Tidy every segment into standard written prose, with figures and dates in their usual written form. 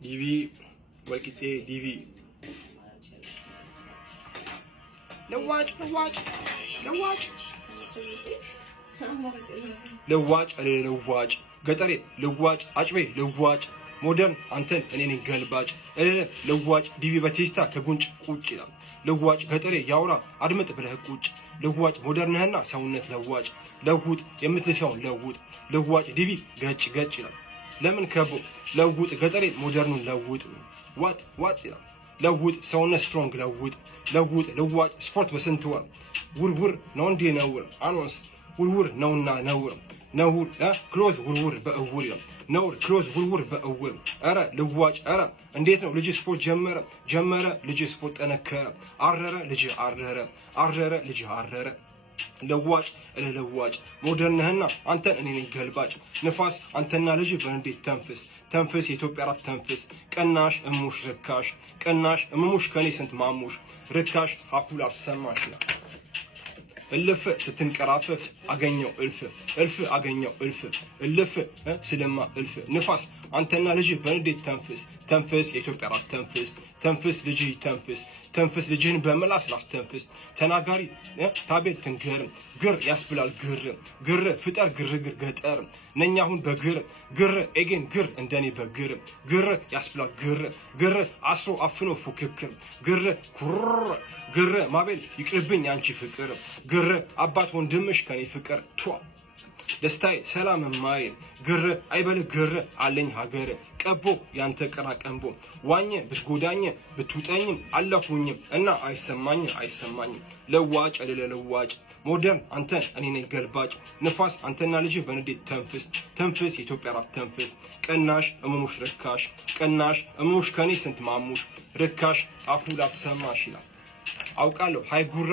ዲቪ ወልቂጤ ዲቪ ለዋጭ ገጠሬ ለዋጭ አጭቤ ለዋጭ ሞደርን አንተን እኔ ነኝ ገልባጭ ለዋጭ ዲቪ በቴስታ ከጉንጭ ቁጭ ይላል ለዋጭ ገጠሬ ያውራ አድምጥ ብለህ ቁጭ ለዋጭ ሞደርንህና ሰውነት ለዋጭ ለውጥ የምትልሰውን ለውጥ ለዋጭ ዲቪ ገጭ ይላል ለምን ከቦ ለውጥ ገጠሬ ሞደርኑን ለውጥ ዋጥ ይላል ለውጥ ሰውነት ስትሮንግ ለውጥ ለዋጭ ስፖርት በስንት ወር ውርውር ነው እንዴ ነውር አኖንስ ውርውር ነውና ነውር ክሎዝ ውርውር በእውር ይላል ነውር ክሎዝ ውርውር በእውር አረ ልዋጭ አረ እንዴት ነው ልጅ ስፖርት ጀመረ ልጅ ስፖርት ጠነከረ አረረ ልጅ አረረ ልጅ አረረ ለዋጭ ሞደርንህና አንተን እኔ ነኝ ገልባጭ ንፋስ አንተና ልጅ በእንዴት ተንፍስ የኢትዮጵያ ራት ተንፍስ ቀናሽ እሙሽ ርካሽ ቀናሽ እሙሽ ከኔ ስንት ማሙሽ ርካሽ አኩል አልሰማሽ ነው እልፍ ስትንቀራፈፍ አገኘው እልፍ አገኘው እልፍ ስለማ እልፍ ንፋስ አንተና ልጅ በእንዴት ተንፍስ የኢትዮጵያ ራት ተንፍስ ልጅ ተንፍስ ልጅህን በመላስ ላስተንፍስ ተናጋሪ ታቤል ትንገር ግር ያስብላል ግር ፍጠር ግርግር ገጠር ነኛ አሁን ግር ኤጌን ግር እንደኔ ግር ያስብላል ግር አስሮ አፍኖ ፉክክር ግር ማቤል ይቅርብኝ አንቺ ፍቅር ግር አባት ወንድምሽ ከኔ ፍቅር ደስታዬ ሰላም ማይ ግር አይበል ግር አለኝ ሀገር ቀቦ ያንተ ቀራቀንቦ ዋኘ ብትጎዳኝ ብትውጠኝም አለሁኝም እና አይሰማኝም ለዋጭ ለዋጭ ሞደርን አንተ እኔ ነኝ ገልባጭ ንፋስ አንተና ልጅ በንዴት ተንፍስ የኢትዮጵያ ራት ተንፍስ ቀናሽ እሙሽ ርካሽ ቀናሽ እሙሽ ከኔ ስንት ማሙሽ ርካሽ አኩል አትሰማሽ ይላል አውቃለሁ ሃይ ጉራ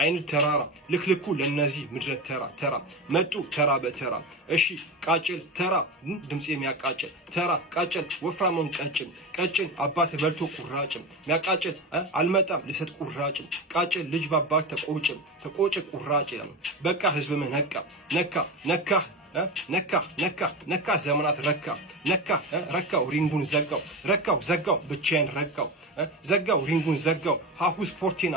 አይን ተራራ ልክልኩ ለነዚህ ምድረ ተራ መጡ ተራ በተራ እሺ ቃጭል ተራ ድምጽ የሚያቃጭል ተራ ቃጭል ወፍራሙን ቀጭን አባት በልቶ ቁራጭም የሚያቃጭል አልመጣም ልሰጥ ቁራጭም ቃጭል ልጅ ባባት ተቆጭ ቁራጭ በቃ ህዝብ ነካ ዘመናት ረካው ሪንጉን ዘጋው ብቻዬን ዘጋው ሪንጉን ዘጋው ሃሁ ስፖርቲና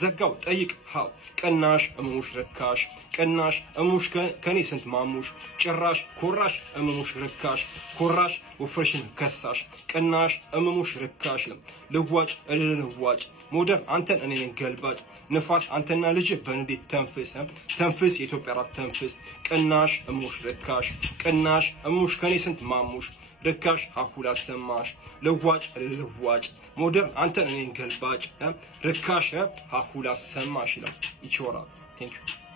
ዘጋው ጠይቅ ሃው ቀናሽ እሙሽ ርካሽ ቀናሽ እሙሽ ከኔ ስንት ማሙሽ ጭራሽ ኮራሽ እሙሽ ርካሽ ኮራሽ ወፍረሽን ከሳሽ ቀናሽ እሙሽ ርካሽ ልዋጭ ሞደር አንተን እኔ ነኝ ገልባጭ ንፋስ አንተና ልጅ በንዴት ተንፍስ የኢትዮጵያ ራት ተንፍስ ቀናሽ እሙሽ ርካሽ ቀናሽ እሙሽ ከኔ ስንት ማሙሽ ርካሽ አኩል አልሰማሽ ለዋጭ ሞደር አንተን እኔ ነኝ ገልባጭ ርካሽ አኩል አልሰማሽ ይላል ይቾራ ቴንክ ዩ